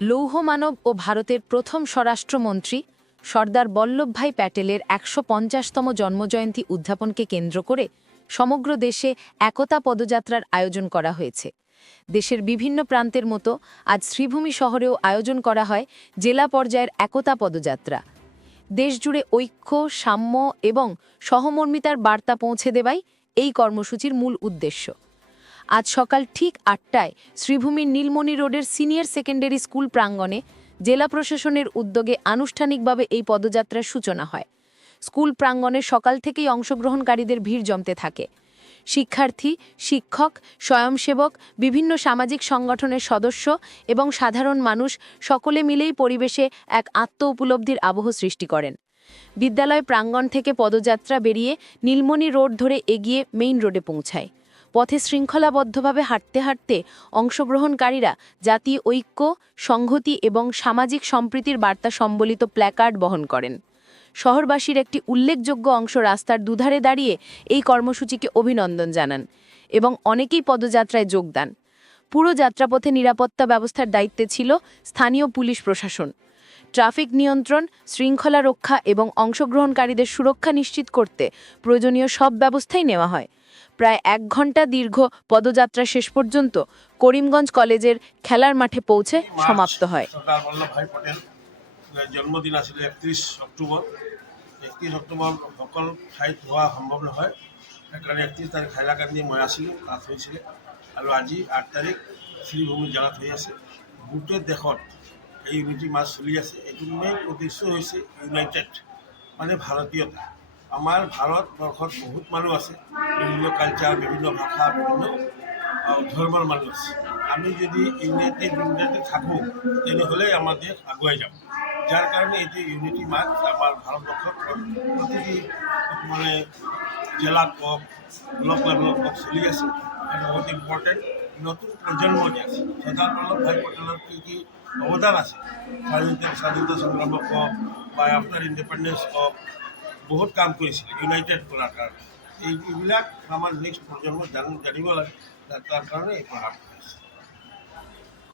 লৌহমানব ও ভারতের প্রথম স্বরাষ্ট্রমন্ত্রী সর্দার বল্লভভাই প্যাটেলের একশো পঞ্চাশতম জন্মজয়ন্তী উদ্যাপনকে কেন্দ্র করে সমগ্র দেশে একতা পদযাত্রার আয়োজন করা হয়েছে। দেশের বিভিন্ন প্রান্তের মতো আজ শ্রীভূমি শহরেও আয়োজন করা হয় জেলা পর্যায়ের একতা পদযাত্রা। দেশজুড়ে ঐক্য, সাম্য এবং সহমর্মিতার বার্তা পৌঁছে দেওয়াই এই কর্মসূচির মূল উদ্দেশ্য। আজ সকাল ঠিক আটটায় শ্রীভূমির নীলমণি রোডের সিনিয়র সেকেন্ডারি স্কুল প্রাঙ্গণে জেলা প্রশাসনের উদ্যোগে আনুষ্ঠানিকভাবে এই পদযাত্রার সূচনা হয়। স্কুল প্রাঙ্গণে সকাল থেকেই অংশগ্রহণকারীদের ভিড় জমতে থাকে। শিক্ষার্থী, শিক্ষক, স্বয়ংসেবক, বিভিন্ন সামাজিক সংগঠনের সদস্য এবং সাধারণ মানুষ সকলে মিলেই পরিবেশে এক আত্ম উপলব্ধির আবহ সৃষ্টি করেন। বিদ্যালয় প্রাঙ্গণ থেকে পদযাত্রা বেরিয়ে নীলমণি রোড ধরে এগিয়ে মেইন রোডে পৌঁছায়। পথে শৃঙ্খলাবদ্ধভাবে হাঁটতে হাঁটতে অংশগ্রহণকারীরা জাতীয় ঐক্য, সংহতি এবং সামাজিক সম্প্রীতির বার্তা সম্বলিত প্ল্যাকার্ড বহন করেন। শহরবাসীর একটি উল্লেখযোগ্য অংশ রাস্তার দুধারে দাঁড়িয়ে এই কর্মসূচিকে অভিনন্দন জানান এবং অনেকেই পদযাত্রায় যোগদান। পুরো যাত্রাপথে নিরাপত্তা ব্যবস্থার দায়িত্বে ছিল স্থানীয় পুলিশ প্রশাসন। ট্রাফিক নিয়ন্ত্রণ শৃঙ্খলা রক্ষা এবং অংশগ্রহণকারীদের সুরক্ষা নিশ্চিত করতে প্রয়োজনীয় সব ব্যবস্থাই নেওয়া হয়। প্রায় এক ঘণ্টা দীর্ঘ পদযাত্রা শেষ পর্যন্ত করিমগঞ্জ কলেজের খেলার মাঠে পৌঁছে সমাপ্ত হয়। জন্মদিন আছিলে একত্ৰিছ অক্টোবৰ একত্ৰিছ অক্টোবৰ সকলো ঠাইত হোৱা সম্ভৱ নহয় সেইকাৰণে একত্ৰিছ তাৰিখ হাইলাকান্দি মই আছিলোঁ তাত হৈছিলে আৰু আজি আঠ তাৰিখ শ্ৰীভূমি জেগাত হৈ আছে। গোটেই দেশত এই ইউনিটি মাৰ্চ চলি আছে এইটো মেইন উদ্দেশ্য হৈছে ইউনাইটেড মানে ভাৰতীয়তা। আমাৰ ভাৰতবৰ্ষত বহুত মানুহ আছে, বিভিন্ন কালচাৰ বিভিন্ন ভাষা, বিভিন্ন ধৰ্মৰ মানুহ আছে। আমি যদি ইউনাইটেড ইউনাইটেড থাকোঁ, তেনেহ'লে আমাৰ দেশ আগুৱাই যাব। যাৰ কাৰণে এইটো ইউনিটি মাৰ্চ আমাৰ ভাৰতবৰ্ষত প্ৰতিটি মানে জেলাত কওক ব্লক লেভেলত কওক চলি আছে। বহুত ইম্পৰ্টেণ্ট নতুন প্ৰজন্ম আছে। চৰ্দাৰ বল্লভভাই পটেলৰ কি কি অৱদান আছে। স্বাধীনতা স্বাধীনতা সংগ্ৰামক হওক বা আফটার ইণ্ডিপেণ্ডেঞ্চ হওক বহুত কাম কৰিছিলে ইউনাইটেড কৰাৰ কাৰণে। এইবিলাক আমাৰ নেক্সট প্ৰজন্ম জান জানিব লাগে। তাৰ কাৰণে এই পঢ়া